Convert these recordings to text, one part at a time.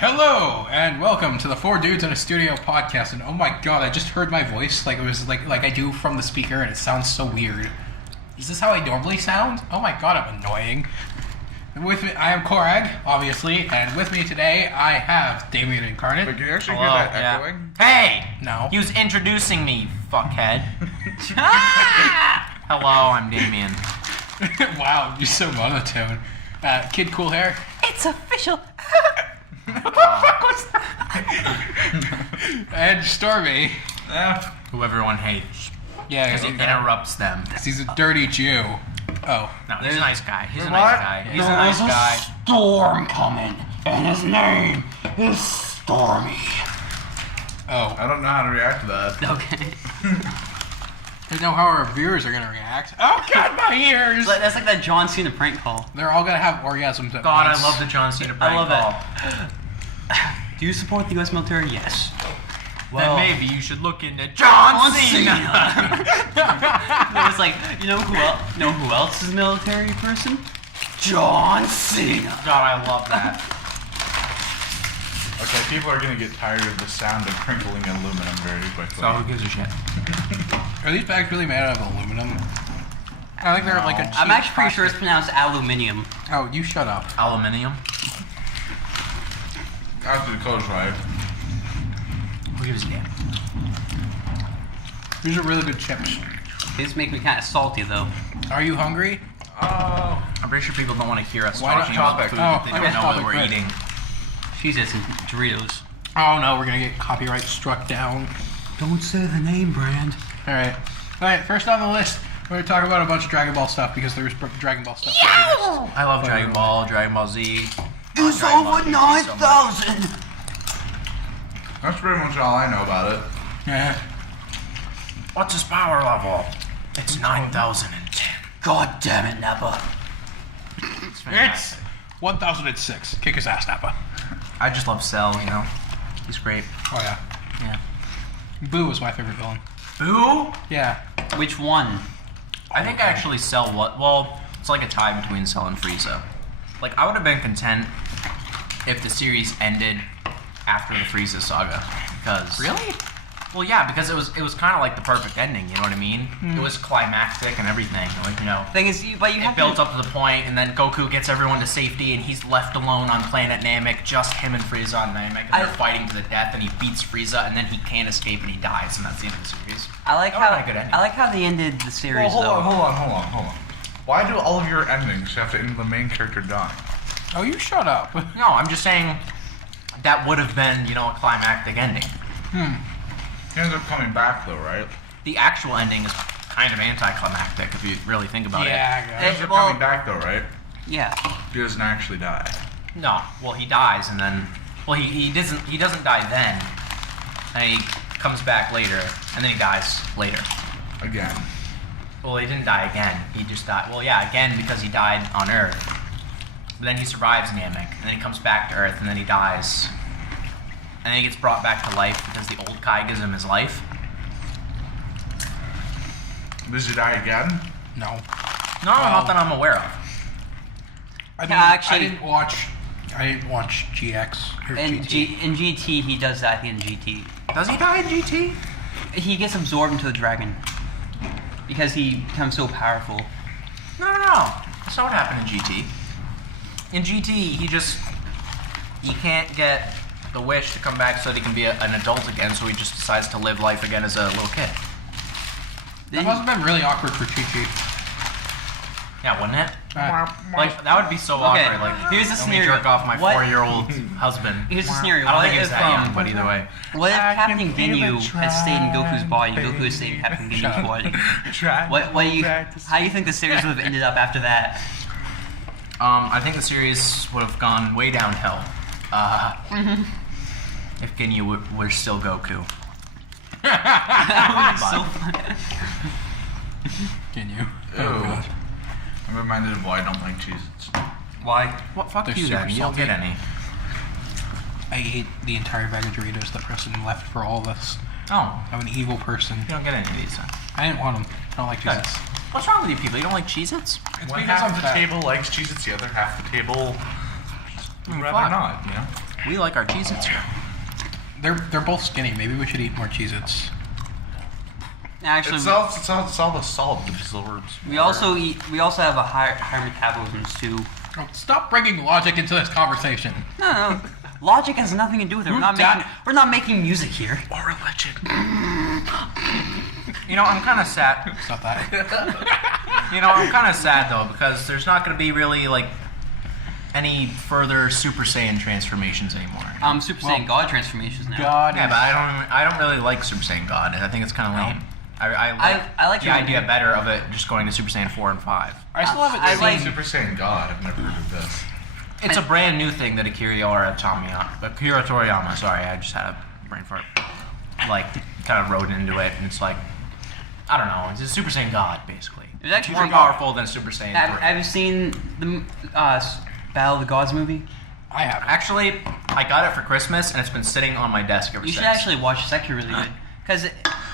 Hello and welcome to the Four Dudes in a Studio podcast. And oh my god, I just heard my voice like it was like I do from the speaker, and it sounds so weird. Is this how I normally sound? Oh my god, I'm annoying. And with me, I am Korag, obviously, and with me today I have Damien Incarnate. But can you actually hear that echoing? Hey! No. He was introducing me, fuckhead. Hello, I'm Damien. Wow, you're so monotone. Kid Cool Hair. It's official. And Stormy. Who everyone hates. Yeah, Because he interrupts them. he's a dirty Jew. Oh. No, he's a nice guy. He's a nice guy. He's a nice guy. Storm coming, and his name is Stormy. Oh. I don't know how to react to that. Okay. I know how our viewers are gonna react. Oh god, my ears! That's like that John Cena prank call. They're all gonna have orgasms at God, once. I love the John Cena prank I love call. it. Do you support the U.S. military? Yes. Then maybe you should look into John Cena. No, it's like, you know who else is a military person? John Cena. God, I love that. Okay, people are gonna get tired of the sound of crinkling aluminum very quickly. So who gives a shit? Are these bags really made out of aluminum? I think they're like a cheap I'm actually pretty sure it's plastic. pronounced aluminium. Oh, you shut up. Aluminium? After the code's right. Who gives a damn? These are really good chips. These make me kind of salty though. Are you hungry? Oh. I'm pretty sure people don't want to hear us Why not talking about the topic? food that Oh, they I don't guess know what topic, we're right. eating. Jesus and Doritos. Oh no, we're gonna get copyright struck down. Don't say the name brand. Alright. Alright, first on the list, we're gonna talk about a bunch of Dragon Ball stuff because there's Dragon Ball stuff. I love Dragon Ball, Dragon Ball Z. It's Dragon Ball over GT so much. 9,000. That's pretty much all I know about it. Yeah. What's his power level? It's 9,010. God damn it, Nappa. It's 1006. Kick his ass, Nappa. I just love Cell, you know. He's great. Oh yeah. Yeah. Boo was my favorite villain. Boo? Yeah. Which one? I think actually Cell well, it's like a tie between Cell and Frieza. Like, I would have been content if the series ended after the Frieza saga. Because... Really? Well, yeah, because it was kind of like the perfect ending, you know what I mean? It was climactic and everything, like, you know. Thing is, but you have It built up to the point, and then Goku gets everyone to safety, and he's left alone on planet Namek, just him and Frieza on Namek, and they're fighting to the death, and he beats Frieza, and then he can't escape, and he dies, and that's the end of the series. I like That would've been a good ending. I like how they ended the series Well, hold though. on. Why do all of your endings have to end with the main character dying? Oh, you shut up. No, I'm just saying that would have been, you know, a climactic ending. He ends up coming back though, right? The actual ending is kind of anticlimactic if you really think about Yeah, He guys. ends up well- coming back though, right? Yeah. He doesn't actually die. it. No, well, he dies, and then... Well, he doesn't die then, and he comes back later, and then he dies later. Again. Well, he didn't die again. He just died. Well, yeah, again because he died on Earth. But then he survives Namek, and then he comes back to Earth, and then he dies. And then he gets brought back to life because the old Kai gives him his life. Does he die again? No. No, not that I'm aware of. I Yeah, actually- I didn't watch GX or In GT. in GT, he does that in GT. Does he die in GT? He gets absorbed into the dragon because he becomes so powerful. No. That's not what happened in GT. In GT, he can't get the wish to come back so that he can be an adult again, so he just decides to live life again as a little kid. That must have been really awkward for Chi-Chi. Yeah, wouldn't it? Like, That would be so Okay, awkward. Like, here's the let me scenario. jerk off my What- 4-year-old husband. Here's the scenario. I don't What think he was if, that young, but either way. What if I Captain can feel Ginyu it had stayed in Goku's body and Goku had stayed in Captain Shut Ginyu's up. body? Try What do you? How do you think the series would have ended up after that? I think the series would have gone way downhill. If Ginyu were still Goku. So can you? Ew. Oh, God. I'm reminded of why I don't like Cheez-Its. Why? What? Fuck They're you super then. You don't get salty. any. I ate the entire bag of Doritos that Preston left for all of us. Oh, I'm an evil person. you don't get any of these then. I didn't want them. I don't like Good. Jesus. What's wrong with you people? You don't like Cheez-Its? It's One because half I'm of the fat. table likes Cheez-Its, the other half of the table would rather fuck. not, you know? We like our Cheez-Its here. They're both skinny. Maybe we should eat more Cheez-Its. Actually, It's all the salt absorbs. we also have a higher metabolisms too. Oh, stop bringing logic into this conversation. No. Logic has nothing to do with it. We're not making music here. Or religion. You know, I'm kind of sad. Stop that. You know, I'm kind of sad though because there's not going to be really like any further Super Saiyan transformations anymore. Super Saiyan God transformations now. God. Yeah, but I don't really like Super Saiyan God. I think it's kind of lame. I like the your idea idea. better of it just going to Super Saiyan 4 and 5. I still haven't I seen. like- Super Saiyan God. I've never heard of this. It's a brand new thing that Akira Toriyama, sorry, I just had a brain fart. Like, kind of wrote into it, and it's like, I don't know, it's a Super Saiyan God, basically. It's actually more pretty- powerful than Super Saiyan 3. Have you seen the Battle of the Gods movie? I have. Actually, I got it for Christmas, and it's been sitting on my desk ever You since. should actually watch it. It's actually really good. Because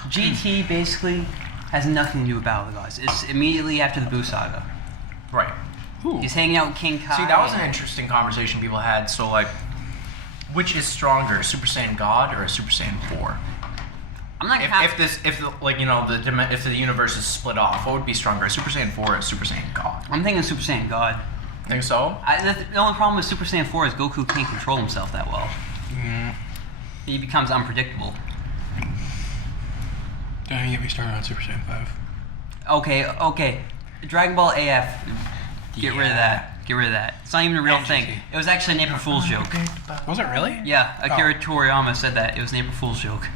GT basically has nothing to do with Battle of the Gods. It's immediately after the Buu Saga. Right. Ooh. He's hanging out with King Kai. See, that was an interesting conversation people had. So, like, which is stronger, a Super Saiyan God or a Super Saiyan 4? I'm not If the universe is split off, what would be stronger, a Super Saiyan 4 or a Super Saiyan God? I'm thinking Super Saiyan God. Think so? The only problem with Super Saiyan 4 is Goku can't control himself that well. He becomes unpredictable. Don't even get me started on Super Saiyan 5. Okay. Dragon Ball AF. Get rid of that. Get rid of that. It's not even a real MGC. thing. It was actually an April Fool's joke. Was it really? Yeah, Akira Toriyama said that. It was an April Fool's joke.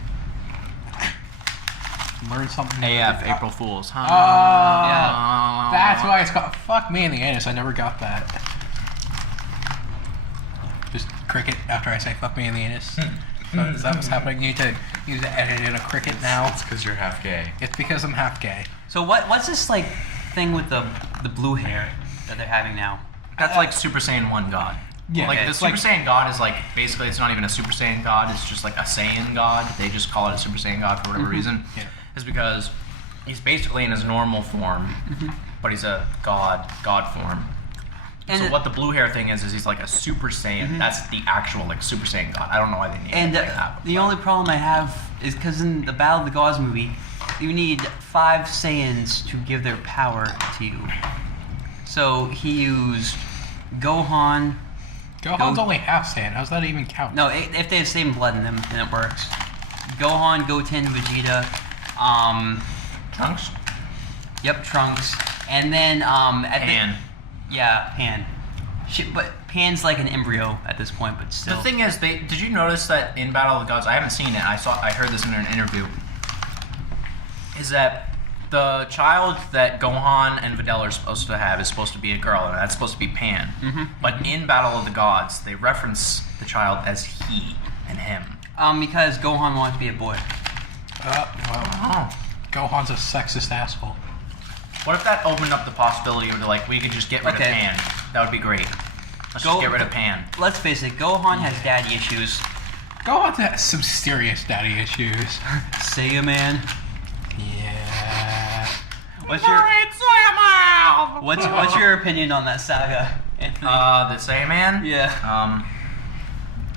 Learn something. AF, April Fools. Huh? Yeah. That's why it's called. Fuck me in the anus. I never got that. Just cricket after I say fuck me in the anus. So is that what's happening? You need to edit in a cricket now. It's because you're half gay. It's because I'm half gay. So what's this like thing with the blue hair that they're having now? That's like Super Saiyan 1 God. Yeah, Like, okay, the it's Super like- Saiyan God is like, basically, it's not even a Super Saiyan God, it's just like a Saiyan God. They just call it a Super Saiyan God for whatever reason. Yeah. Is because he's basically in his normal form, but he's a God form. And so it- what the blue hair thing is he's like a Super Saiyan. That's the actual like Super Saiyan God. I don't know why they named And it like that. the only problem I have is because in the Battle of the Gods movie, you need 5 Saiyans to give their power to you. So he used Gohan. Gohan's only half Saiyan. How's that even count? No, if they have same blood in them, then it works. Gohan, Goten, Vegeta, Trunks? yep, Trunks, and then at Pan. yeah, Pan. Shit, but Pan's like an embryo at this point, but still. The thing is, did you notice that in Battle of the Gods? I haven't seen it. I heard this in an interview. Is that the child that Gohan and Videl are supposed to have is supposed to be a girl, and that's supposed to be Pan. But in Battle of the Gods, they reference the child as he and him. Because Gohan wanted to be a boy. Well, Oh. Gohan's a sexist asshole. What if that opened up the possibility of like we could just get rid Okay. of Pan? That would be great. Let's Go- just get rid of Pan. Let's face it, Gohan has daddy issues. Gohan's has some serious daddy issues. Saiya man. Yeah. What's your opinion on that saga, Anthony? The Saiyaman? yeah.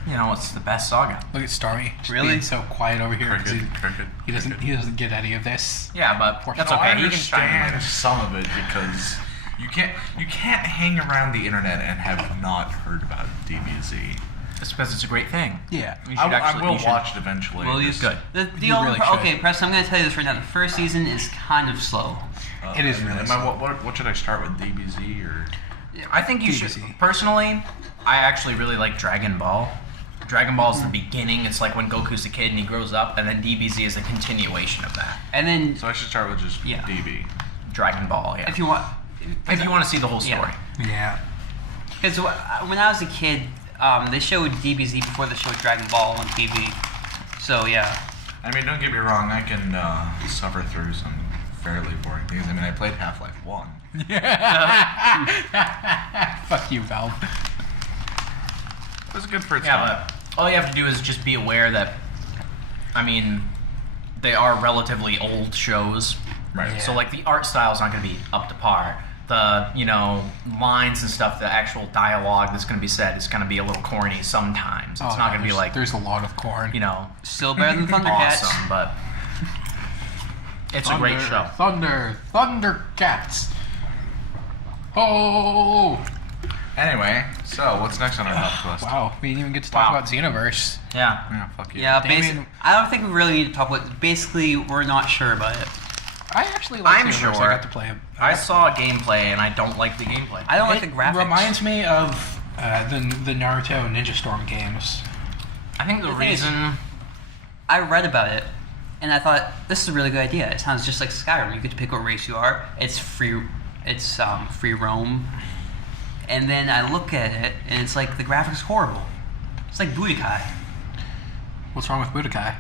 You know, it's the best saga. Look at Starmie. Just Really? being so quiet over here. 'cause Cricket. He doesn't get any of this. Yeah, but that's No, okay. I He can try and understand some of it because you can't hang around the internet and have not heard about DBZ. It's because it's a great thing. Yeah. You should I will you should- watch it eventually. Well, you Just- good. The You only really pro- should. okay, Press. I'm gonna tell you this right now. The first season is kind of slow. It is really What should I start with, DBZ or? I think you should. DBZ. Personally, I actually really like Dragon Ball. Dragon Ball is the beginning. It's like when Goku's a kid and he grows up, and then DBZ is a continuation of that. And then So I should start with just Yeah. DB. Dragon Ball, yeah. if you want, If you want to see the whole story. Yeah. because when I was a kid, they showed DBZ before they showed Dragon Ball on TV. So yeah. I mean, don't get me wrong. I can suffer through some fairly boring things. I mean, I played Half-Life 1. Fuck you, Valve. It was good for its Yeah, time. but all you have to do is just be aware that, I mean, they are relatively old shows. Right. Yeah. So like the art style is not going to be up to par. the lines and stuff, the actual dialogue that's going to be said is going to be a little corny sometimes. It's not going to be like there's a lot of corn. still better than Thundercats, awesome, but it's a great show. Thundercats. Oh. Anyway, so what's next on our topic list? Wow, we didn't even get to talk about Xenoverse. Yeah. Yeah, fuck you. Yeah, Damien- basically, I don't think we really need to talk about. Basically, we're not sure about it. I actually like I'm Xenoverse. sure. I got to play it. I saw gameplay and I don't like the gameplay. I don't like It the graphics. reminds me of the Naruto Ninja Storm games. I think the The thing is- reason I read about it, and I thought this is a really good idea. It sounds just like Skyrim. You get to pick what race you are. It's free. It's free roam. And then I look at it, and it's like the graphics horrible. It's like Budokai. What's wrong with Budokai?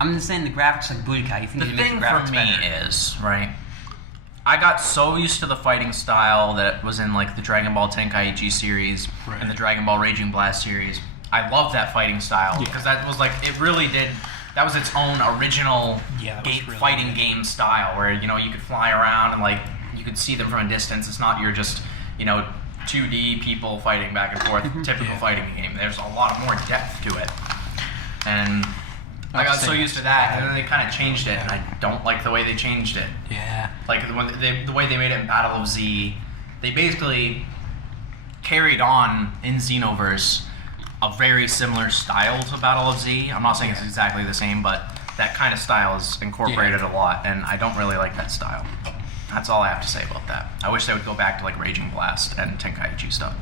I'm just saying the graphics like Budokai. You think the you make thing the graphics for me better? is right. I got so used to the fighting style that was in like the Dragon Ball Tenkaichi series Right. and the Dragon Ball Raging Blast series. I love that fighting style because that was like it really did. That was its own original Yeah, that was really fighting good. game style where you could fly around and like you could see them from a distance. It's not you're just 2D people fighting back and forth, typical Yeah. fighting game. There's a lot more depth to it, and I got so saying used to it's that, bad. and then they kind of changed it, and I don't like the way they changed it. Yeah. Like the way they made it in Battle of Z, they basically carried on in Xenoverse a very similar style to Battle of Z. I'm not saying it's exactly the same, but that kind of style is incorporated a lot, and I don't really like that style. That's all I have to say about that. I wish they would go back to like Raging Blast and Tenkaichi stuff.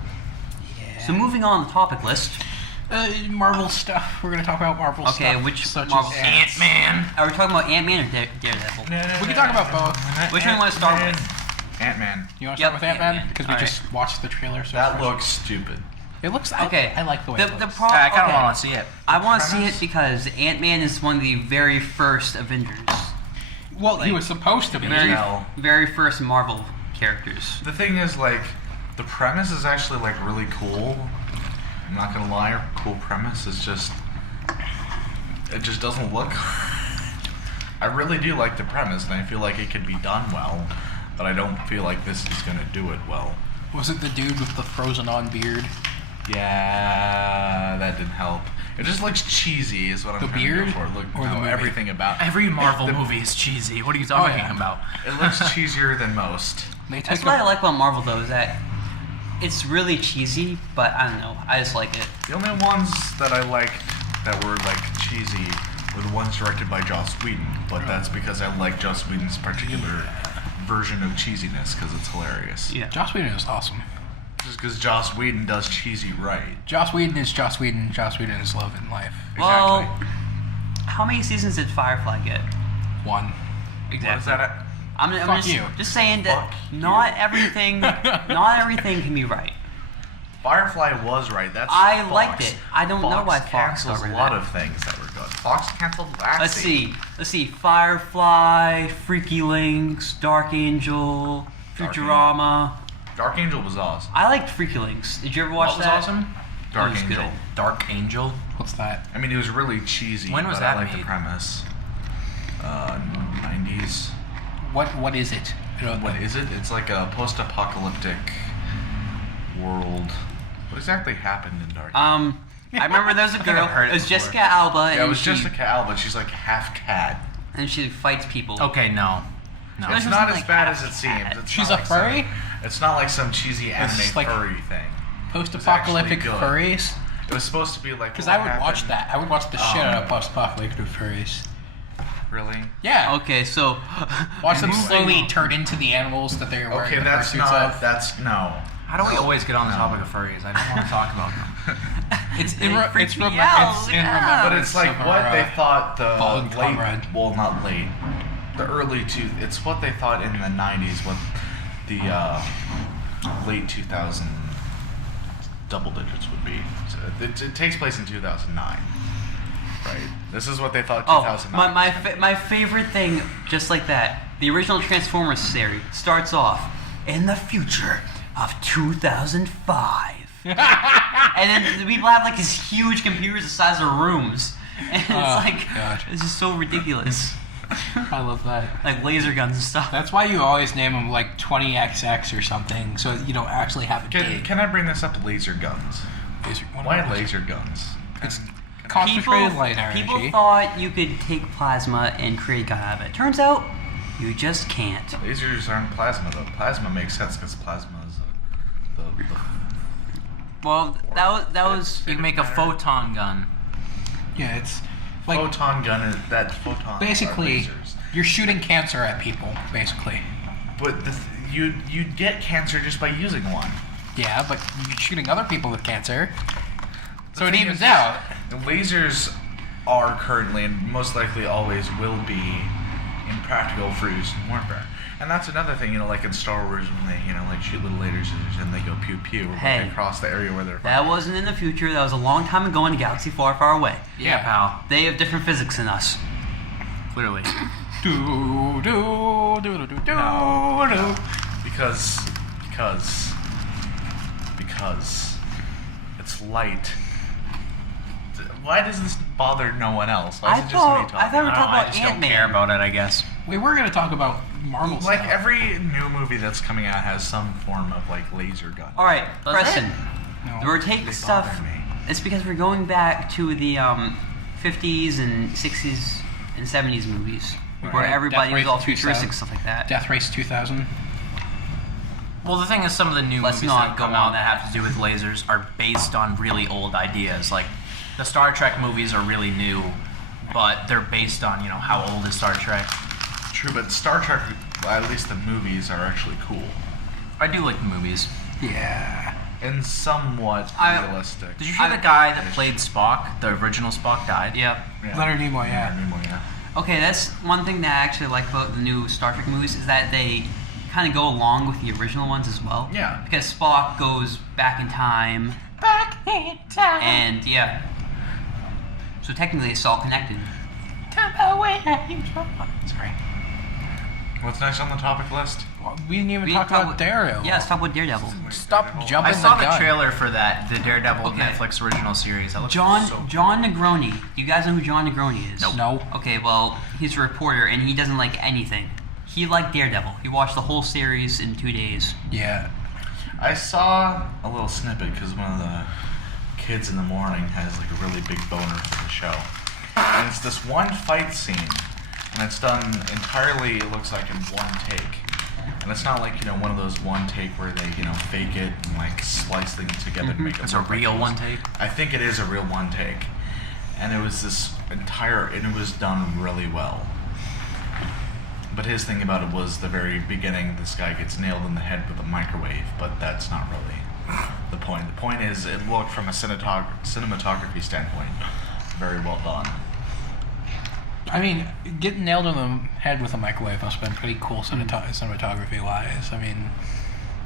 So moving on the topic list. Marvel stuff. We're gonna talk about Marvel stuff. Okay, which such Marvel- as Ant-Man. Are we talking about Ant-Man or Daredevil? We can talk about both. Which one do you want to start with? Ant-Man. You want to Yep, start with Ant-Man? Ant-Man. Because we All right. just watched the trailer. So That fresh. looks stupid. It looks Okay. I like the way it The looks. problem. I kind of okay. want to see it. I want to see premise? it because Ant-Man is one of the very first Avengers. Well, he was supposed to be. Very, No. very first Marvel characters. The thing is, like, the premise is actually, like, really cool. I'm not gonna lie, cool premise is just... It just doesn't look... I really do like the premise, and I feel like it could be done well, but I don't feel like this is gonna do it well. Was it the dude with the frozen-on beard? Yeah, that didn't help. It just looks cheesy, is what I'm The trying to beard go for. Look, or the no, movie? everything about Every Marvel the- movie is cheesy. What are you talking yeah. about? It looks cheesier than most. They took That's what I like about Marvel though, is that it's really cheesy, but I don't know. I just like it. The only ones that I liked that were like cheesy were the ones directed by Joss Whedon, but that's because I like Joss Whedon's particular version of cheesiness because it's hilarious. Yeah. Joss Whedon is awesome. Just because Joss Whedon does cheesy right. Joss Whedon is Joss Whedon. Joss Whedon is love and life. Well, Exactly. how many seasons did Firefly get? One. What is that? I'm Fuck just, you. just saying that Fuck not everything can be right. Firefly was right. That's I Fox. liked it. I don't know why Fox cancels got rid a of lot that. of things that were good. Fox canceled Lassie. Let's see. Firefly, Freaky Links, Dark Angel, Dark Futurama. Dark Angel was awesome. I liked Freaky Links. Did you ever watch What was that? awesome? Dark was Angel. good. Dark Angel. What's that? I mean, it was really cheesy. When was but that I like made? the premise. 90s. What is it? I don't What know. is it? It's like a post-apocalyptic world. What exactly happened in Dark? I remember there was a think I've girl. heard it It was before. Jessica Alba, yeah, it and was she just a cat, but she's like half cat. and she fights people. Okay, no. No. It It's was not like as bad half as it cat. seems. It's She's not a like furry? it's not like some cheesy anime like furry thing. Post-apocalyptic It's actually good. furries? It was supposed to be like. Because what I would watch happened- that. I would watch the shit out of post-apocalyptic furries. Really? Yeah. Okay, so Watch them Anyway. slowly turn into the animals that they're wearing Okay, the that's fursuits not. of. That's no. How do we always get on the topic of furries? I don't want to talk about them. It's They in, re- freak it's, me rem- out, it's in yeah. remembrance But it's like of what our, they thought the fallen late, comrade. well, not late, the early two. It's what they thought in the '90s, what the late 2000 double digits would be. So it takes place in 2009, right? This is what they thought 2009. my favorite thing, just like that, the original Transformers series starts off in the future of 2005. And then the people have like these huge computers the size of rooms. And it's Oh, like, God. it's just so ridiculous. I love that. Like laser guns and stuff. That's why you always name them like 20XX or something, so you don't actually have a date. Can I bring this up? Laser guns. Why laser guns? It's concentrated light energy. People thought you could take plasma and create a gun out of it. Turns out, you just can't. Lasers aren't plasma though. Plasma makes sense because plasma is the Well, that was You can make a photon gun. Yeah, it's like photon gun. That photon. basically lasers. you're shooting cancer at people, basically. But you'd get cancer just by using one. Yeah, but you're shooting other people with cancer, so The it thing evens is, out. Lasers are currently and most likely always will be impractical for use in warfare. And that's another thing, like in Star Wars when they, like shoot little lasers and they go pew pew Hey, across the area where they're That wasn't in the future. That was a long time ago in a galaxy far, far away. Yeah, pal. They have different physics than us. Clearly. Do do do do do do No. do. because it's light. Why does this bother no one else? Why is it just me talking? I thought we were I talking about just don't Ant-Man. care about it, I guess. We were gonna talk about Marvel Like stuff. every new movie that's coming out has some form of like laser gun. All right, Does Preston. No. We're taking They stuff. bother me. It's because we're going back to the 50s and 60s and 70s movies where Right. everybody Death was all Race futuristic 2000. stuff like that. Death Race 2000. Well, the thing is, some of the new Let's movies not that go come on out that have to do with lasers are based on really old ideas. Like, the Star Trek movies are really new, but they're based on, how old is Star Trek? True, but Star Trek, at least the movies, are actually cool I do like the movies. Yeah. and somewhat realistic. Did you hear the guy that played Spock, the original Spock, died? Yeah. Yeah. Leonard Nimoy, yeah. Leonard Nimoy, yeah. Okay, that's one thing that I actually like about the new Star Trek movies is that they kind of go along with the original ones as well. Yeah. Because Spock goes back in time, Back in time. and yeah. So technically, it's all connected. Come away. Sorry. What's next on the topic list? Well, we didn't even We talk talk about Daredevil. Yeah, let's talk about Daredevil. Stop jumping I saw the the gun. trailer for that, the Daredevil Okay. Netflix original series. That looks John so John Negroni. You guys know who John Negroni is? Nope. No. Okay, well, he's a reporter and he doesn't like anything. He liked Daredevil. He watched the whole series in 2 days. Yeah. I saw a little snippet because one of the kids in the morning has like a really big boner for the show. And it's this one fight scene, and it's done entirely, it looks like in one take. And it's not like, one of those one take where they, fake it and like slice things together to make it It's a look like real it was- one take? I think it is a real one take. And it was and it was done really well. But his thing about it was the very beginning, this guy gets nailed in the head with a microwave, but that's not really the point. The point is, it looked from a cinematography standpoint very well done. I mean, getting nailed in the head with a microwave must have been pretty cool cinematography-wise. I mean,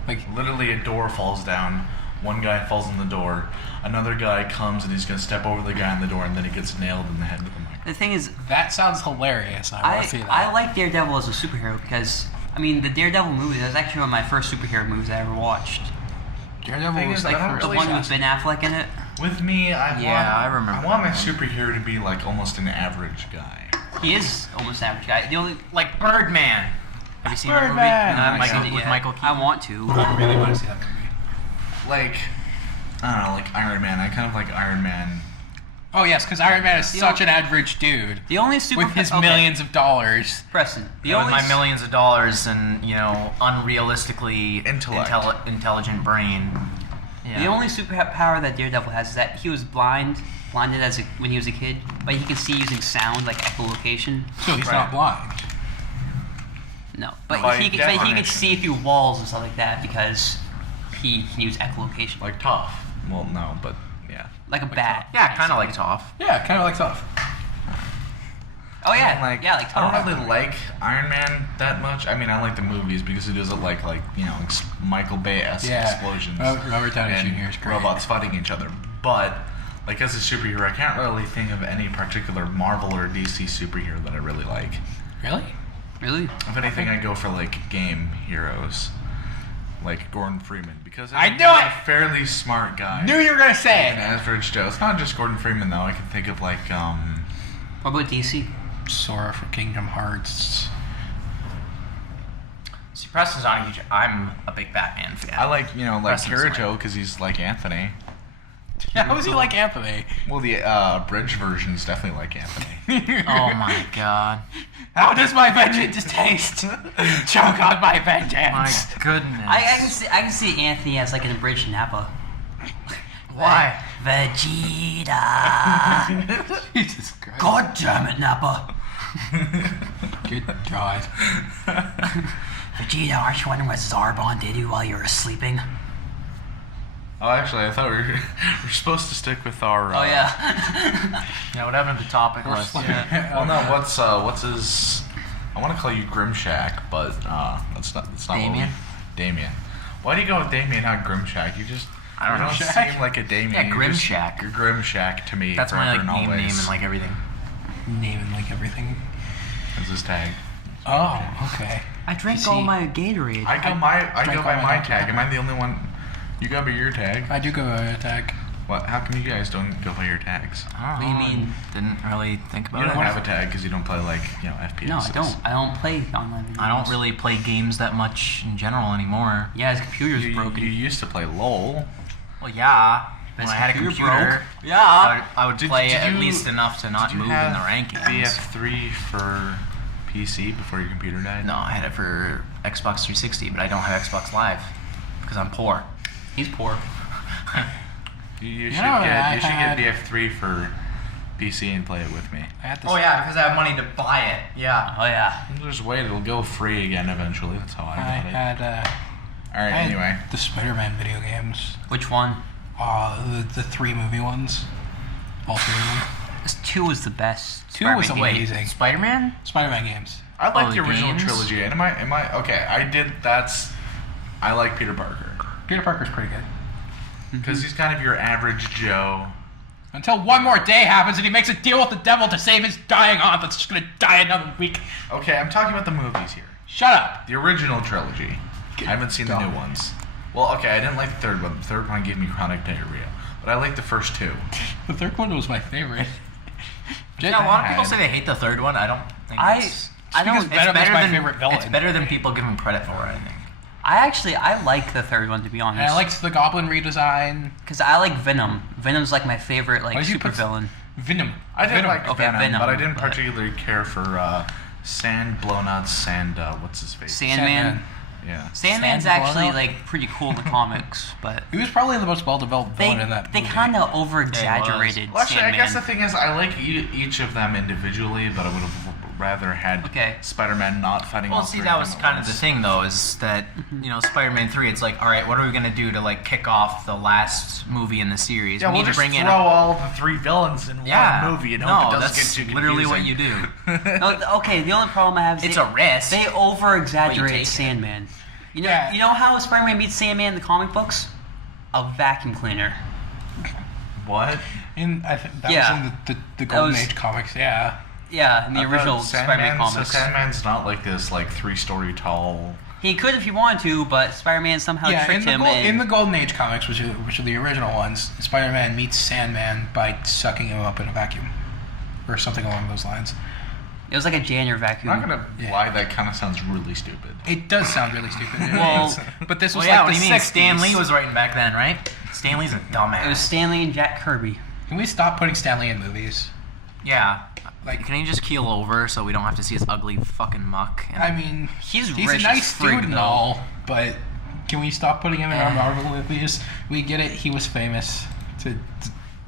like, Literally, a door falls down, one guy falls in the door, another guy comes and he's going to step over the guy in the door, and then he gets nailed in the head with a microwave. The thing is, that sounds hilarious. I want to see that. I like Daredevil as a superhero because, the Daredevil movie, that was actually one of my first superhero movies I ever watched. Daredevil Thing was is, like I don't first The really one with Ben Affleck in it. With me, I remember want my that one. superhero to be like almost an average guy. He is almost average guy. The only Like Birdman. Have you seen that movie? Birdman! No, I haven't Michael, seen it with yet. Michael Keaton. I want to. I really want to see that movie. Like, I don't know, like Iron Man. I kind of like Iron Man. Oh yes, because Iron Man is The such only- an average dude The only super with his okay, millions of dollars. Preston. The With only my millions of dollars and, unrealistically Intellect. intelligent brain. Yeah. The only superpower that Daredevil has is that he was blinded when he was a kid, but he can see using sound like echolocation. So he's Right. not blind. No, but By he could definition. see through walls and stuff like that because he can use echolocation, Like Toph. Well, no, but yeah. like a bat. Yeah, kind of like Toph. Yeah, kind of like tough. Oh yeah, Like, yeah, like I Tom. don't really like Iron Man that much. I mean, I like the movies because he does it like Michael Bay-esque Yeah. explosions. Robert Downey and Jr. is great. robots fighting each other. But like as a superhero, I can't really think of any particular Marvel or DC superhero that I really like. Really? Really? If anything, I go for like game heroes, like Gordon Freeman, because I he's knew a it! fairly smart guy. Knew you were gonna say An it. average Joe. It's not just Gordon Freeman though. I can think of like What about DC? Sora from Kingdom Hearts. See, Preston's not a huge. I'm a big Batman fan. I like, like Preston's Kirito because he's like Anthony. How is he like Anthony? Well, the abridged version is definitely like Anthony. Oh my god. How does my vengeance taste? Choke on my My vengeance. goodness. I can see Anthony as like an abridged Nappa. Why? Vegeta. Jesus Christ. God damn it, Nappa. Good God. Vegeta, aren't you wondering what Zarbon did to you while you were sleeping? Oh, actually, I thought we were supposed to stick with our. Oh yeah. Yeah, what happened to the topic list? Well, no. What's his? I want to call you Grimshack, but that's not. Damien? Damien. Why do you go with Damien, not Grimshack? You just. I don't know. You Grimshack? seem like a Damien. Yeah, You're just- Grimshack. You're Grimshack to me. That's my forever like and name always. and like everything. Naming like everything. That's his tag. Oh, okay. I drank See- all my Gatorade. I go drank by all my my Dr. tag. Pepper. Am I the only one? You go by your tag. I do go attack. What? How come you guys don't go by your tags? I don't What do you know. mean? Didn't really think You about don't it. have a tag because you don't play like FPS. No, I don't. I don't play online video I don't games. really play games that much in general anymore. Yeah, his computer's You, broken. you used to play LOL. Well, yeah. When His I had a computer computer, broke. Yeah. I would Did- play did it at you- least enough to not Did you move in have the rankings. BF3 for PC before your computer died? No, I had it for Xbox 360, but I don't have Xbox Live because I'm poor. He's poor. You know, should I get had- BF3 for PC and play it with me. I had this. Oh yeah, because I have money to buy it. Yeah. Oh yeah. Just wait, it'll go free again eventually. That's how I I got it. had. All right, I had anyway. the Spider-Man video games. Which one? The 3 movie ones. All 3 of them. This 2 was the best. 2 was Spider-Man game. amazing. Spider-Man? Spider-Man games. I like Oh, the the original games? trilogy. And am I okay? I like Peter Parker Peter Parker's pretty good. because he's kind of your average Joe. Until one more day happens and he makes a deal with the devil to save his dying aunt that's just gonna die another week. Okay, I'm talking about the movies here. Shut up. The original trilogy. I haven't seen the new God. ones. Well, okay, I didn't like the third one. The third one gave me chronic diarrhea, but I like the first 2. The third one was my favorite. Yeah, a lot of people bad. say they hate the third one. I don't think I it's... because don't. Venom is my favorite villain. It's better than people give him credit for, I think. I like the third one to be honest. And I liked the Goblin redesign. because I like Venom. Venom's like my favorite like Why did you super put- villain. Venom. I did Venom. like Okay, Venom, Venom, but I didn't but- particularly care for Sand Blownuts and what's his face? Sandman. Yeah. Sandman's Sand actually Blowout? like pretty cool in the comics, but He was probably the most well-developed they villain in that they movie. kind of over exaggerated. Well, actually, I guess the Sandman. thing is, I like each of them individually, but I would have rather had Okay. Spider-Man not fighting Well, all see, three that of was them at kind of the once. thing, though, is that, Spider-Man 3, it's like, all right, what are we going to do to, like, kick off the last movie in the series? Yeah, we we'll need just to bring throw in all the 3 villains in one movie and hope it doesn't that's get too confusing. literally what you do. No, okay, the only problem I have is It's they, a risk. they over But you exaggerate take it. Sandman. You know, Yeah. you know how Spider-Man meets Sandman in the comic books? A vacuum cleaner. What? I think that Yeah. was in the Golden was- Age comics, yeah. Yeah, in the I thought original Spider-Man So comics. Sandman's not like this, like 3-story tall. He could if he wanted to, but Spider-Man somehow Yeah, tricked him. and in the Golden Age comics, which are the original ones, Spider-Man meets Sandman by sucking him up in a vacuum. Or something along those lines. it was like a janitor I'm vacuum. not gonna Yeah. lie, that kind of sounds really stupid. It does sound really stupid. It Well- is. But this was Well, yeah, like what the do you mean? 60s. Stan Lee was writing back then, right? Stan Lee's a dumbass. It was Stanley and Jack Kirby. Can we stop putting Stan Lee in movies? Yeah. Like, Can he just keel over so we don't have to see his ugly fucking muck? And I mean, He's a rich nice as frig, dude and though. all, but can we stop putting him in our Marvel movies? We get it. He was famous to go.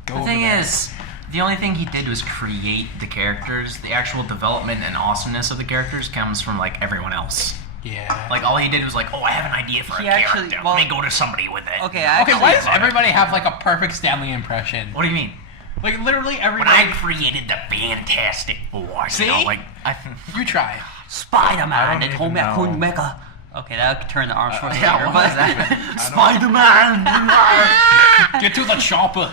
the over thing there. is, the only thing he did was create the characters. The actual development and awesomeness of the characters comes from, like, everyone else. yeah. Like, all he did was like, oh, I have an idea for He a actually- character. well- Let me go to somebody with it. Okay, I Okay, actually, why does everybody have like a perfect Stan Lee impression? What do you mean? Like literally When everybody. I created the Fantastic Four, See? you know, like, You try. I Spider-Man don't and even Homie know. Mega. Okay, that could turn the arms for yeah, what was that? Spider-Man! Get to the chopper.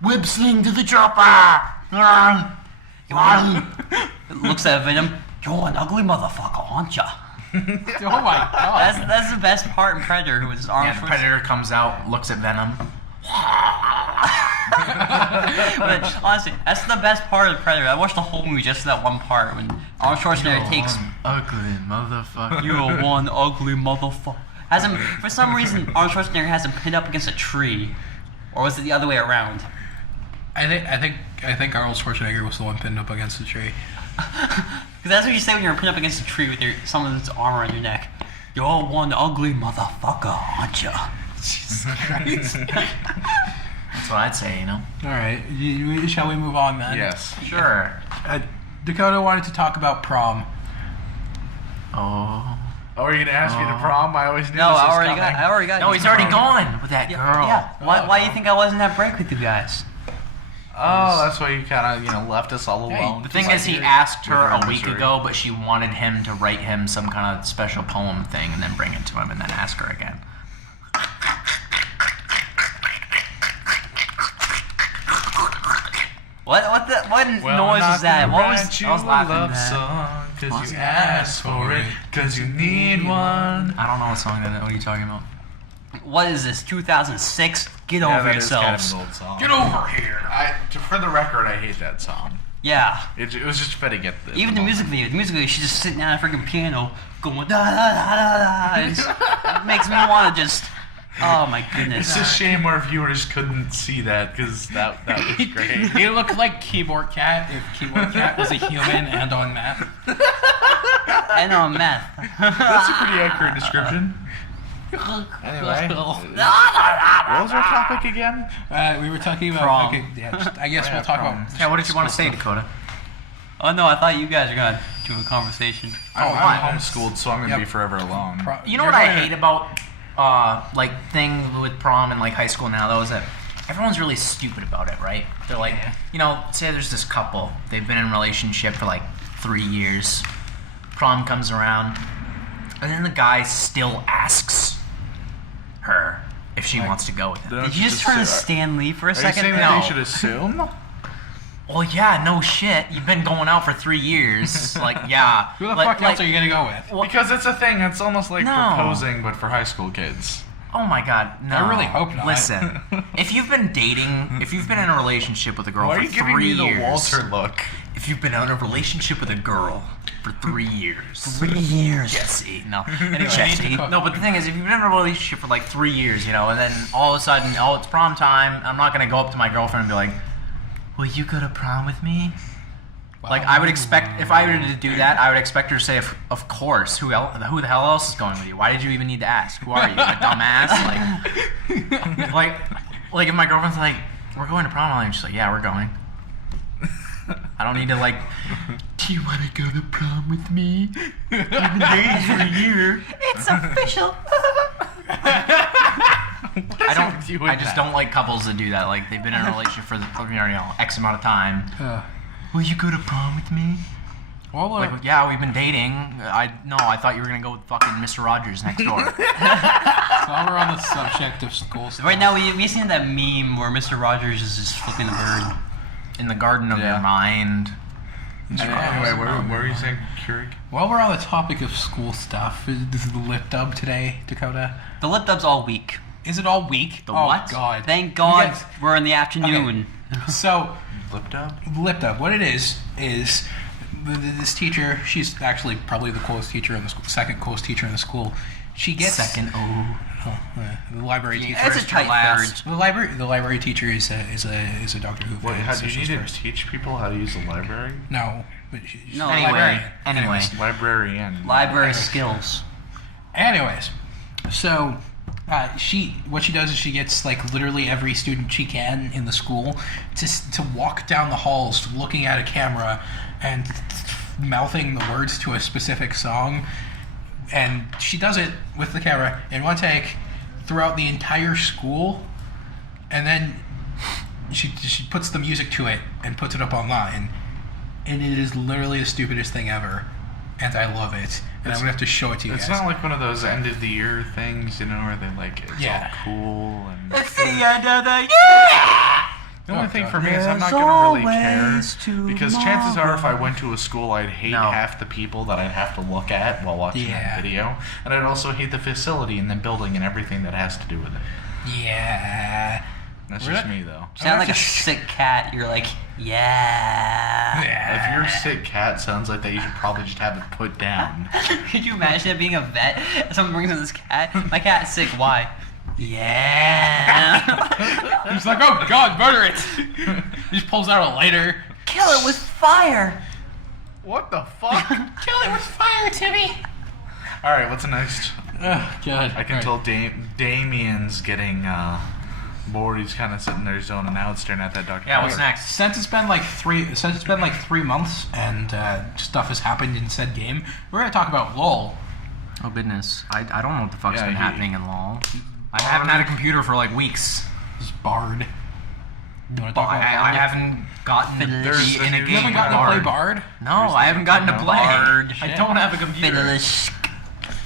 Whip sling to the chopper! Looks at Venom. You're an ugly motherfucker, aren't ya? Oh my god. That's the best part in Predator, who was his arms Yeah, the for Predator comes out, looks at Venom. But honestly, that's the best part of Predator. I watched the whole movie just for that one part when Arnold Schwarzenegger takes ugly motherfucker. "You're one ugly motherfucker." Has him for some reason. Arnold Schwarzenegger has him pinned up against a tree, or was it the other way around? I think Arnold Schwarzenegger was the one pinned up against the tree. Because that's what you say when you're pinned up against a tree with someone's arm around your neck. You're one ugly motherfucker, aren't you? Jesus Christ. That's what I'd say, you know. All right, shall we move on then? Yes. Sure. Dakota wanted to talk about prom. Oh. Oh, are you gonna ask me to prom? I always knew No, this was I already coming. got. No, he's already gone with that Yeah, girl. yeah. Why do you think I wasn't at break with you guys? Oh, that's why you kind of left us all Yeah, alone. The thing Like, is, he asked her with a week misery. ago, but she wanted him to write him some kind of special poem thing and then bring it to him and then ask her again. What noise was that? What was? You I was a laughing love at- song, What? cause you asked for it, cause you need one. I don't know what song that is. What are you talking about? What is this? 2006? Get Yeah, over that is kind of yourselves. an old song. Get over here. For the record, I hate that song. Yeah. It was just better get the Even the music video, she's just sitting down at a freaking piano, going da da da da da. It makes me want to just. Oh my goodness. It's a shame our viewers couldn't see that because that was great. He looked like Keyboard Cat if Keyboard Cat was a human and on meth. And on meth. That's a pretty accurate description. Anyway, what was our topic again? We were talking about. Prom. Okay, yeah, I guess Yeah, we'll talk prom. about. Yeah, what did you want to school say, stuff. Dakota? Oh no, I thought you guys were gonna do a conversation. I'm homeschooled, so I'm gonna Yep. be forever alone. You know You're what I going to- hate about like thing with prom and like high school now though is that everyone's really stupid about it, right? They're like, you know, say there's this couple, they've been in a relationship for like 3 years. Prom comes around, and then the guy still asks her if she wants to go with him. Did you just turn to Stan Lee for a Are you second? saying that No. they should assume? Well, yeah, no shit. You've been going out for 3 years. Like, yeah. Who the like, fuck else are you gonna go with? Well, Because it's a thing. It's almost like No. proposing, but for high school kids. oh my god, no. I really hope not. Listen, if you've been dating, if you've been in a relationship with a girl Why are for you giving 3 me the years, Walter look? if you've been in a relationship with a girl for 3 years, 3 years. Jesse, no, anyway, Jesse. no, but the thing is, if you've been in a relationship for like 3 years, you know, and then all of a sudden, oh, it's prom time, I'm not gonna go up to my girlfriend and be like, will you go to prom with me? Like, I would expect, if I were to do that, I would expect her to say, of course, who the hell else is going with you? Why did you even need to ask? Who are you, a dumbass? Like if my girlfriend's like, we're going to prom, I'm just like, yeah, we're going. I don't need to like, do you want to go to prom with me? We've been dating for a year. It's official. I just don't like couples that do that. Like, they've been in a relationship for X amount of time. Will you go to prom with me? Well, Like, yeah, we've been dating. I thought you were gonna go with fucking Mr. Rogers next door. while we're on the subject of school stuff. Right now, we seen that meme where Mr. Rogers is just flipping the bird. In the garden of Yeah. your mind. Anyway, what were you saying, Keurig? While we're on the topic of school stuff, this is the lip dub today, Dakota. The lip dub's all week. Is it all week? The oh, what? God. Thank God Yes. we're in the afternoon. So, Lip dub? lip dub, what it is this teacher, she's actually probably the coolest teacher in the school, second coolest teacher in the school. She gets the library teacher. It's a First or tight last? third. The library teacher is a Doctor Who What, fan, how so do you she's need first. to teach people how to use a library? No, but she's No, a Anyway, librarian. anyway. Librarian. Library skills. Anyways, so what she does is she gets like literally every student she can in the school to walk down the halls looking at a camera and mouthing the words to a specific song, and she does it with the camera in one take throughout the entire school, and then she puts the music to it and puts it up online, and it is literally the stupidest thing ever, and I love it, and I'm gonna have to show it to you It's guys. not like one of those end of the year things, you know, where they like it's Yeah. all cool and. It's the end of the year! The only Oh, thing God. for me is I'm not There's gonna really care always because chances are if I tomorrow. went to a school I'd hate No. half the people that I'd have to look at while watching Yeah. that video, and I'd also hate the facility and the building and everything that has to do with it. Yeah. That's Really? just me, though. Sound like a sick cat. You're like, yeah. If your sick cat sounds like that, you should probably just have it put down. Could you imagine it being a vet? Someone brings in this cat. My cat's sick. Why? Yeah. He's like, oh God, murder it! He just pulls out a lighter. Kill it with fire. What the fuck? Kill it with fire, Timmy. All right, what's next? Oh God. I can tell Damien's getting bored. He's kind of sitting there zoning out, staring at that Dr. Yeah, what's Pepper. next? Since it's been like 3 months and stuff has happened in said game, we're gonna talk about LOL. Oh goodness, I don't know what the fuck's Yeah, been he- happening in LOL. I haven't had a computer for like weeks. This is Bard. You wanna talk about I Bard? haven't gotten to There's be the in a new- You haven't game. gotten to play Bard? No, There's I the haven't gotten to new play. Bard. I don't have a computer. Fiddlish.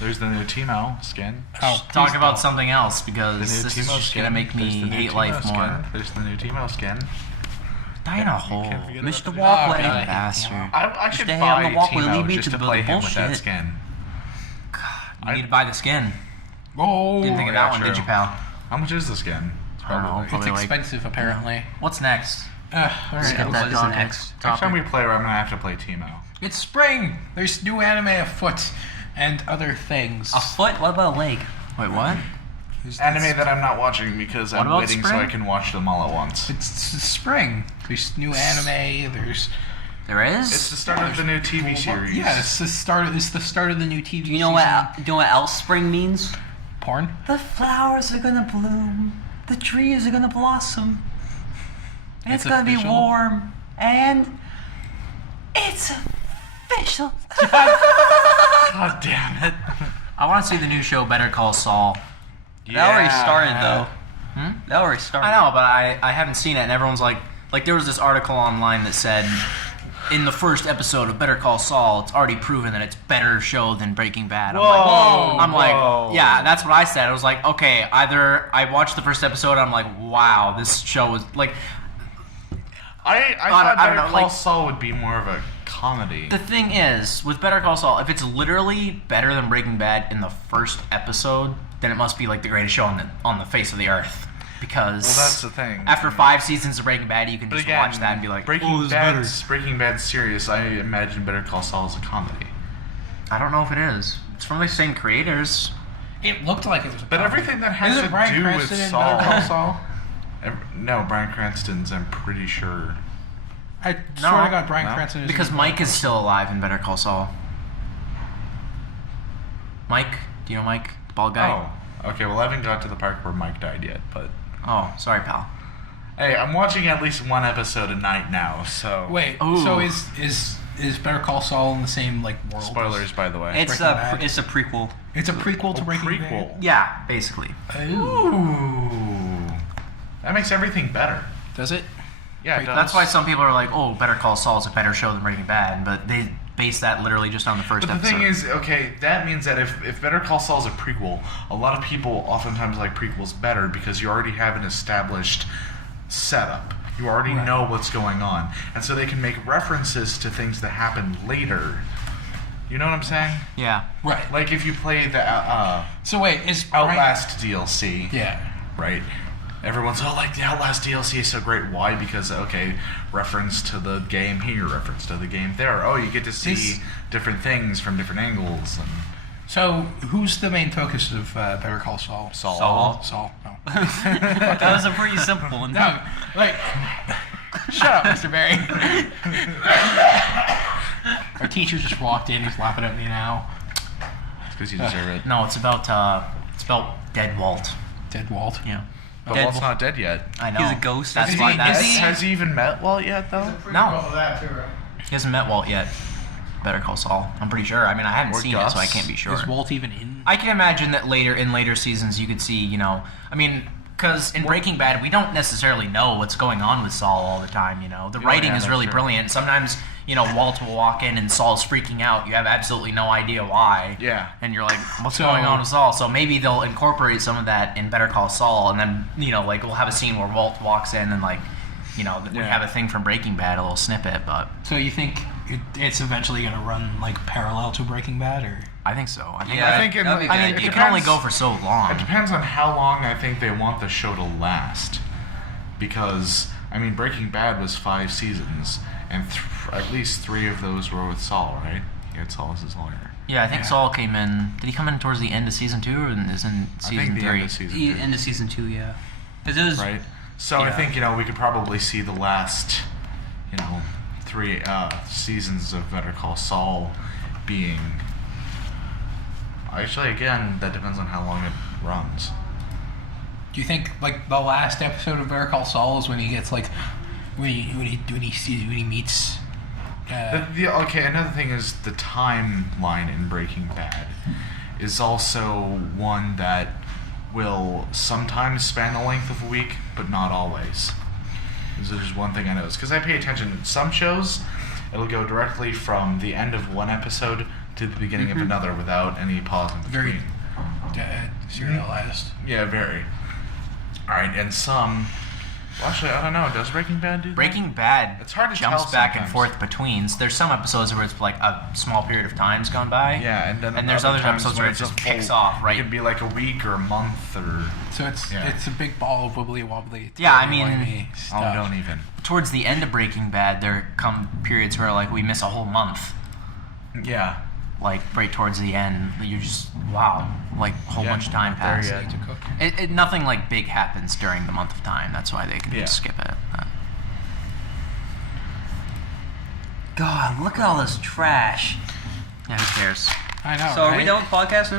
There's the new Teemo skin. Oh, Talk please about don't. something else The because new this is Teemo just skin. gonna make There's me the new hate Teemo life skin. more. There's the new Teemo skin. Die in a hole. Can't forget Mr. about Walkway. Oh, God. Bastard. I should Stay buy on the walkway, leave Teemo me just to to the play him with that bullshit. skin. You need to buy the skin. Oh, Didn't think of yeah, that one, did true. you, pal? How much is the skin? It's I don't know. probably. it's Probably like- expensive apparently. What's next? All Let's right, get that What's done. the next Next time we topic? play, I'm gonna have to play Teemo. it's spring. There's new anime afoot and other things. A foot? What about a leg? Wait, what? Anime that I'm not watching because What I'm about waiting so spring? I can watch them all at once. It's spring. There's new anime. There's There is? It's the start of the new TV series. yeah. It's the start. It's the start of the new TV. Do you know what else spring means? Porn. The flowers are gonna bloom. The trees are gonna blossom. And it's It's gonna be official? warm. And it's official. God damn it. I want to see the new show Better Call Saul. That already started though. Hmm? That already started. I know, but I haven't seen it, and everyone's like there was this article online that said in the first episode of Better Call Saul, it's already proven that it's better show than Breaking Bad. I'm like, yeah, that's what I said. I was like, okay, either I watched the first episode, and I'm like, wow, this show was like. I thought I don't Better know, Call like- Saul would be more of a comedy. The thing is, with Better Call Saul, if it's literally better than Breaking Bad in the first episode, then it must be like the greatest show on the face of the earth. Because Well, that's the thing. after 5 seasons of Breaking Bad, you can But just again, watch that and be like, Breaking "Oh, this is better." Bad's serious. I imagine Better Call Saul is a comedy. I don't know if it is. It's from the same creators. It looked like it was. But everything that has Isn't to Bryan do with Cranston in Saul. Better Call Saul? No, Bryan Cranston's. I'm pretty sure. I swear I got Bryan No. Cranston. is Because in Mike Better is still alive in Better Call Saul. Mike? Do you know Mike? The bald guy? Oh, okay. Well, I haven't got to the part where Mike died yet, but Oh, sorry, pal. hey, I'm watching at least one episode a night now. So Call. Wait, Ooh. so is Better Call Saul in the same like world? spoilers, by the way. It's Breaking Bad. it's a prequel. It's a prequel to Breaking prequel. Bad. Yeah, basically. Ooh. Ooh, that makes everything better. Does it? Yeah, it does. That's why some people are like, oh, Better Call Saul is a better show than Breaking Bad, but they base that literally just on the first But the episode. thing is, okay, that means that if Better Call Saul is a prequel, a lot of people oftentimes like prequels better because you already have an established setup. You already Right. know what's going on. And so they can make references to things that happen later. You know what I'm saying? yeah. Right. Like if you play the So wait, is Bryan- Outlast DLC, Yeah. right? Everyone's, oh, like the Outlast DLC is so great. Why? Because, okay, reference to the game here, reference to the game there. Oh, you get to see This- different things from different angles. And So who's the main focus of Better Call Saul? Saul. Saul. No. That was a pretty simple one. No. Like. Shut up, Mr. Barry. Our teacher just walked in. He's laughing at me now. because you deserve it. No, it's about Dead Walt. Dead Walt. Yeah. But Dead Walt's Walt. not dead yet. I know. He's a ghost. That's Is why. he- That's, is he- Has he even met Walt yet, though? No. that too, right? He hasn't met Walt yet. Better Call Saul. I'm pretty sure. I mean, I haven't Or seen Gus. it, so I can't be sure. Is Walt even in? I can imagine that in later seasons, you could see, I mean, because in Breaking Bad, we don't necessarily know what's going on with Saul all the time. The writing yeah, is that's really true. brilliant. Sometimes, Walt will walk in and Saul's freaking out. You have absolutely no idea why. Yeah. And you're like, what's So- going on with Saul? So maybe they'll incorporate some of that in Better Call Saul, and then, we'll have a scene where Walt walks in and, we Yeah. have a thing from Breaking Bad, a little snippet, but So you think it's eventually going to run like parallel to Breaking Bad, or? I think so. I think, Yeah, I think it, that'd be I mean, it it can only depends- go for so long. It depends on how long I think they want the show to last. because I mean Breaking Bad was 5 seasons, and at least 3 of those were with Saul, right? He had Saul as his lawyer. Yeah, I think Yeah. Saul came in. Did he come in towards the end of season 2 or is in I season think the 3? end of season 2. End of season 2, yeah. Because it was Right. So I Yeah. think we could probably see the last 3 seasons of Better Call Saul being. Actually, again, that depends on how long it runs. Do you think like the last episode of Better Call Saul is when he gets like when he meets? Okay, another thing is the timeline in Breaking Bad is also one that will sometimes span the length of a week, but not always. This is one thing I noticed because I pay attention. Some shows, it'll go directly from the end of one episode to the beginning of another without any pause in Very between. serialized. Yeah, very. All right, and some. Well, actually, I don't know. Does Breaking Bad do that? Breaking Bad It's hard to jumps tell back and sometimes. forth between. There's some episodes where it's like a small period of time's gone by. Yeah, and then there's other times episodes when where it it's a just kicks full- off, right? It could be like a week or a month or. So it's Yeah. it's a big ball of wibbly wobbly. Yeah, I mean- timey-wimey Oh, stuff. don't even. Towards the end of Breaking Bad, there come periods where like we miss a whole month. Yeah. Like right towards the end, you're just wow, like a whole Yeah, bunch of time there you passes. go. Nothing like big happens during the month of time. That's why they can Yeah. just skip it. God, look at all this trash. Yeah, who cares? I know. So are we right? done with podcast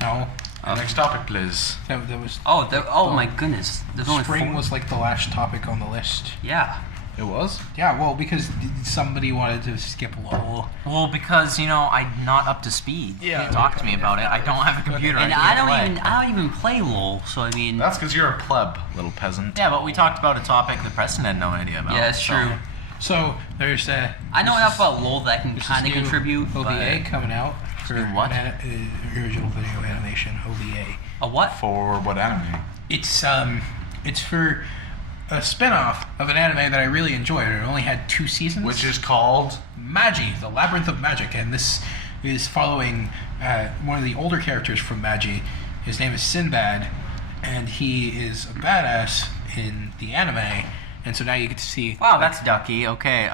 now? No. Next topic, please. That was. Oh my goodness. There's only Spring 4. was like the last topic on the list. Yeah. It was? Yeah, well, because somebody wanted to skip LOL. Well, because I'm not up to speed. Yeah. You talk to me about it. I don't have a computer. And I I don't even play LOL, so I mean That's because you're a pleb, little peasant. Yeah, but we talked about a topic that Preston had no idea about. yeah, it's so- true. So there's I know enough about LOL that I can this kind of new contribute. OVA but- coming out for New what? Original video animation OVA. A what? For what anime? It's for a spin-off of an anime that I really enjoyed. It only had 2 seasons. Which is called. Magi, the Labyrinth of Magic, and this is following one of the older characters from Magi. His name is Sinbad, and he is a badass in the anime. And so now you get to see. Wow, that's ducky. Okay,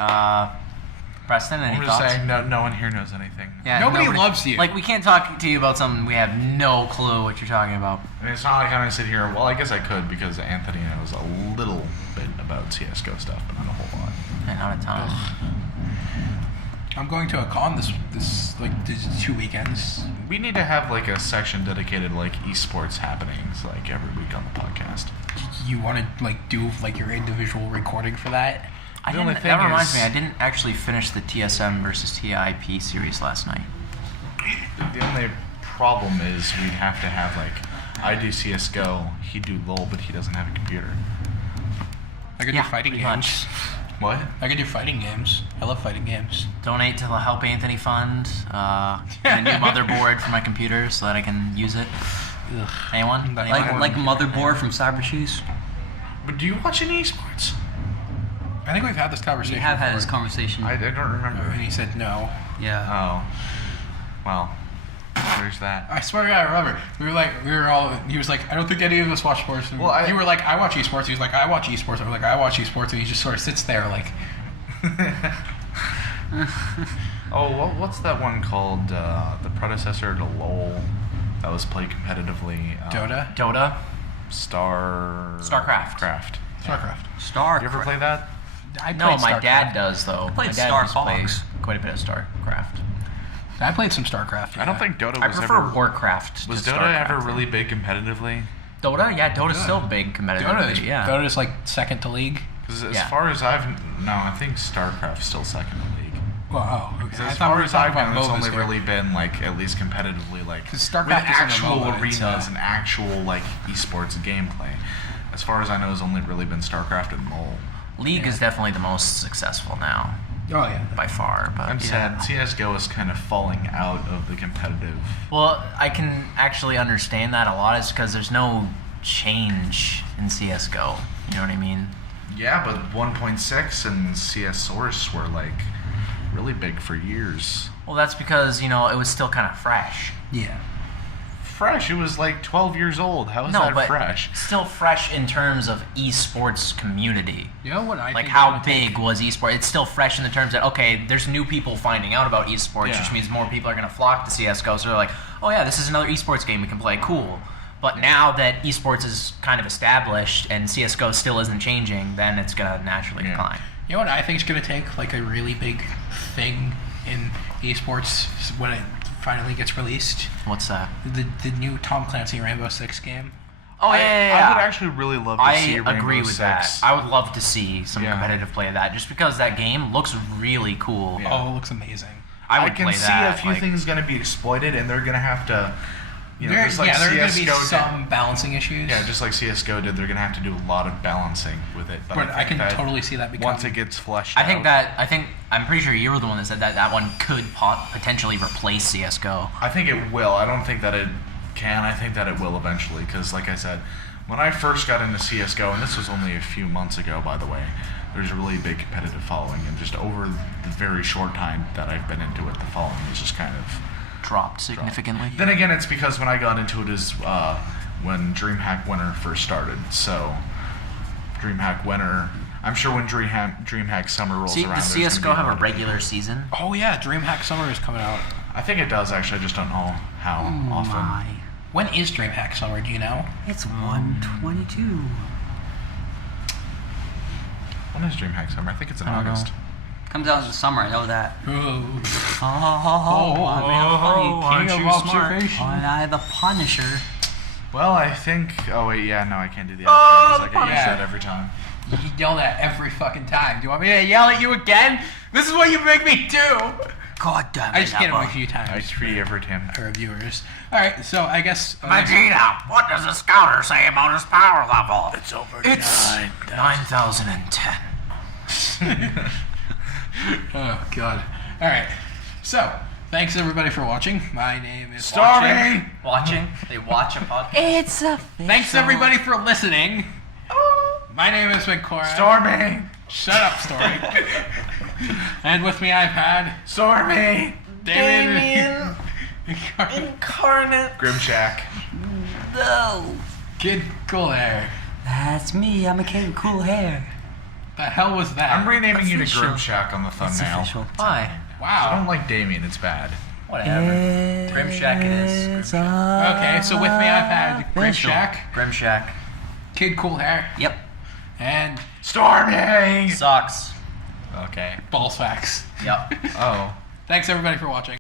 Preston, any I'm just thoughts? saying, no one here knows anything. Yeah, Nobody loves you. Like, we can't talk to you about something we have no clue what you're talking about. I mean, it's not like I'm going to sit here. Well, I guess I could because Anthony knows a little bit about CSGO stuff, but not a whole lot. And not a ton. I'm going to a con this these 2 weekends. We need to have like a section dedicated like esports happenings like every week on the podcast. You want to like do like your individual recording for that? I The only didn't, thing that reminds is- me, I didn't actually finish the TSM versus TIP series last night. The only problem is we'd have to have like I do CS:GO, he do LoL, but he doesn't have a computer. I could Yeah, do fighting pretty games. What? I could do fighting games. I love fighting games. Donate to the Help Anthony Fund. Get a new motherboard for my computer so that I can use it. Ugh. Anyone? Like- Anyone? Like motherboard from Cyber Shoes. But do you watch any esports? I think we've had this We conversation. have had this before. conversation. I don't remember. And he said no. Yeah. Oh. Well, there's that. I swear to God, I remember. He was like, I don't think any of us watch sports. And Well, you were like, I watch esports. He was like, I watch esports. I was like, I watch esports. And he just sort of sits there like, Oh, what's that one called? The predecessor to LoL that was played competitively. Dota? Dota. StarCraft. StarCraft. Star. You ever play that? I No, played my StarCraft. dad does though. played My dad Star just plays Fox. quite a bit of StarCraft. I played some StarCraft. I don't yeah. think Dota I was prefer ever. Warcraft. Was to Dota StarCraft. ever really big competitively? Dota? Yeah, Dota's Yeah. still big competitively. Dota is, yeah. Dota is like second to League. Because as Yeah. far as I've I think StarCraft's still second in the league. Well, oh, okay. Because I as thought we far were as talking I've known, about it's MOBAs only here. really been like at least competitively like 'Cause StarCraft with isn't a actual MOBA, it's, arenas and actual like esports gameplay. As far as I know, it's only really been StarCraft and LoL. League is definitely the most successful now, Oh yeah. by far. But I'm yeah. sad. CS:GO is kind of falling out of the competitive. Well, I can actually understand that a lot. Is because there's no change in CS:GO. You know what I mean? Yeah, but 1.6 and CS Source were like really big for years. Well, that's because it was still kind of fresh. Yeah. fresh. It was like 12 years old. How is No, that but fresh? still fresh in terms of esports community. You know what I Like think how it's gonna big was esports? It's still fresh in the terms that okay, there's new people finding out about esports, Yeah. which means more people are going to flock to CS:GO. So they're like, oh yeah, this is another esports game we can play. Cool. But now that esports is kind of established and CS:GO still isn't changing, then it's going to naturally Yeah. decline. You know what I think is going to take like a really big thing in esports when it finally gets released? What's that? The new Tom Clancy Rainbow Six game. Oh I yeah. would actually really love to I see Rainbow agree with Six. that. I would love to see some Yeah. competitive play of that, just because that game looks really cool. Yeah. Oh, it looks amazing. I would can play see that. a few like- things going to be exploited, and they're going to have to, There just like are going to be CS:GO did. some balancing issues. Yeah, just like CS:GO did, they're going to have to do a lot of balancing with it. but I think can that totally see that become. once it gets fleshed I out. think I'm pretty sure you were the one that said that that one could potentially replace CS:GO. I think it will. I don't think that it can. I think that it will eventually, because like I said, when I first got into CS:GO, and this was only a few months ago, by the way, there's a really big competitive following, and just over the very short time that I've been into it, the following is just kind of Dropped significantly. Then again, it's because when I got into it is when DreamHack Winter first started. So DreamHack Winter, I'm sure when DreamHack Summer rolls See, around, does there's CS:GO gonna be have a lot of regular people. season? Oh yeah, DreamHack Summer is coming out. I think it does actually. I just don't know how often. My. When is DreamHack Summer? Do you know? It's 122. When is DreamHack Summer? I think it's in I don't know. August. Comes out in the summer, I know that. Oh, Oh, I'm real funny. aren't king you of smart? observation. Aren't I the Punisher? Well, I think. Oh wait, yeah, no, I can't do the outro because I get used yeah. to that every time. You yell that every fucking time. Do you want me to yell at you again? This is what you make me do. God damn it. I just get it Nappa. a few I times. treat every time. Our viewers. All right, so I guess. Vegeta, what does the scouter say about his power level? It's over. It's 9,010. Oh God. All right. So thanks everybody for watching. My name is Stormy! Watching? They watch a podcast? It's a Thanks everybody for listening. My name is McCora. Stormy! Shut up, Story. And with me I've had Stormy! Damien. Incarnate. Grimshack. No. Kid Cool Hair. That's me. I'm a kid with cool hair. The hell was that? I'm renaming you to Official. Grimshack on the It's thumbnail. official. Why? I Wow. don't like Damien, it's bad. Whatever. Grimshack it is. Okay, so with me I've had Grimshack, Grimshack. Kid Cool Hair, Yep. and Stormy! Sucks. Okay. Ballsfax. Yep. Oh. Thanks everybody for watching.